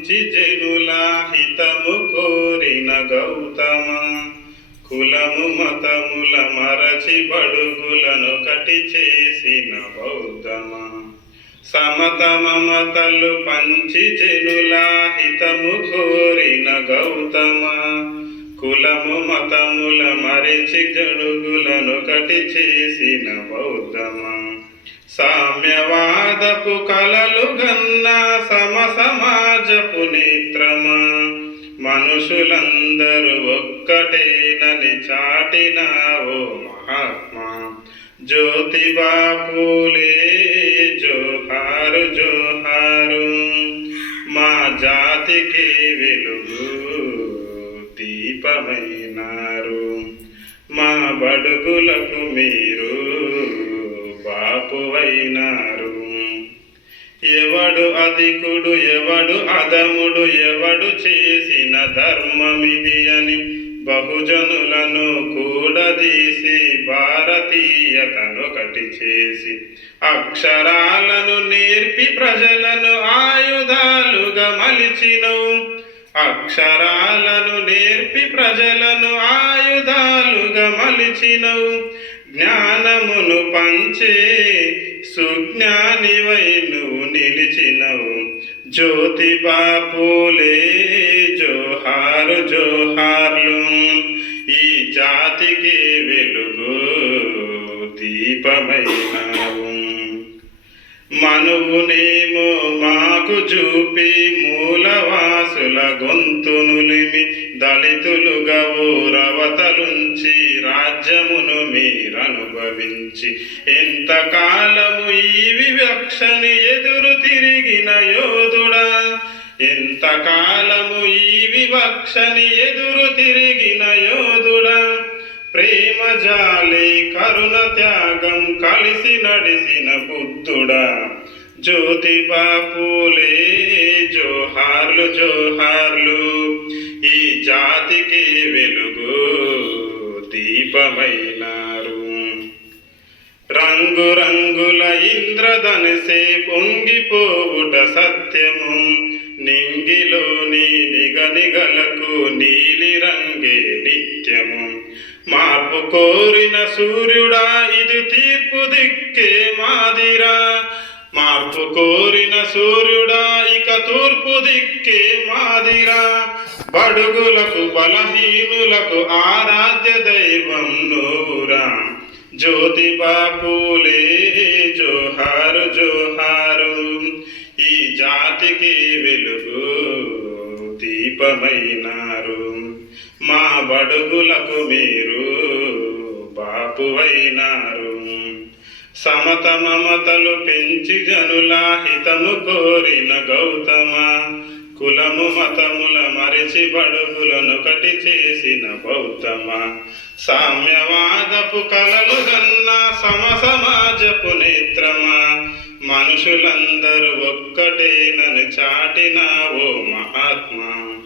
పంచి జనుల హితము కోరిన గౌతమ. కులము మతముల మరచి బడుగులను కటి చేసిన బౌద్ధమా. సమత మమతలు పంచి జనుల హితము కోరిన గౌతమ. కులము మతముల మరిచి జడుగులను కటి చేసిన బౌద్ధమా. సామ్యవాదపు కలలు గన్న సమ నేత్రమా మనుషులందరూ ఒక్కటేనని చాటినావో మహాత్మా. జ్యోతిబా పూలే జోహారు జోహారు. మా జాతికి వెలుగు దీపమైనారు. మా బడుగులకు మీరు బాపువైనారు. ఎవడు అధికుడు ఎవడు అధముడు ఎవడు చేసిన ధర్మమిది అని బహుజనులను కూడదీసి భారతీయతను కటి చేసి అక్షరాలను నేర్పి ప్రజలను ఆయుధాలుగా మలిచినవు. అక్షరాలను నేర్పి ప్రజలను ఆయుధాలు మలిచినవు. జ్ఞానమును పంచే సుజ్ఞానివై నువ్వు నిలిచినవు. జ్యోతి బాపులే జోహారు జోహార్లు. ఈ జాతికి వెలుగు దీపమైనావు. మనువునేమో మాకు చూపి మూలవాసుల గొంతునులిమి దళితులుగా ఊరవతలుంచి రాజ్యమును మీరనుభవించి. ఎంతకాలము ఈ వివక్షని ఎదురు తిరిగిన యోధుడా? ఎంతకాలము ఈ వివక్షని ఎదురు తిరిగిన యోధుడా? ప్రేమ జాలి కరుణ త్యాగం కలిసి నడిసిన బుద్ధుడా. జ్యోతి బాపులే జోహార్లు జోహార్లు ఈ జాతికి వెలుగు దీపమైనారు. రంగు రంగుల ఇంద్రధనసే పొంగిపోవుట సత్యము. మార్పు కోరిన సూర్యుడా ఇది తీర్పు దిక్కే మాదిరా. మార్పు కోరిన సూర్యుడా ఇక తూర్పు దిక్కే మాదిరా. బడుగులకు బలహీనులకు ఆరాధ్య దైవం నూరా. జ్యోతి బాపులే జోహారు జోహారు. ఈ జాతికి వెలుగు దీపమైనారు. మా బడుగులకు మీరు బాపువైనారు సమత మమతలు పెంచి జనులా హితము కోరిన గౌతమ కులము మతముల మరిచి బడుగులను కటి చేసిన గౌతమ సామ్యవాదపు కలలు గన్న సమ సమాజపు నేత్రమా. మనుషులందరూ ఒక్కటేనని చాటినావో మహాత్మా.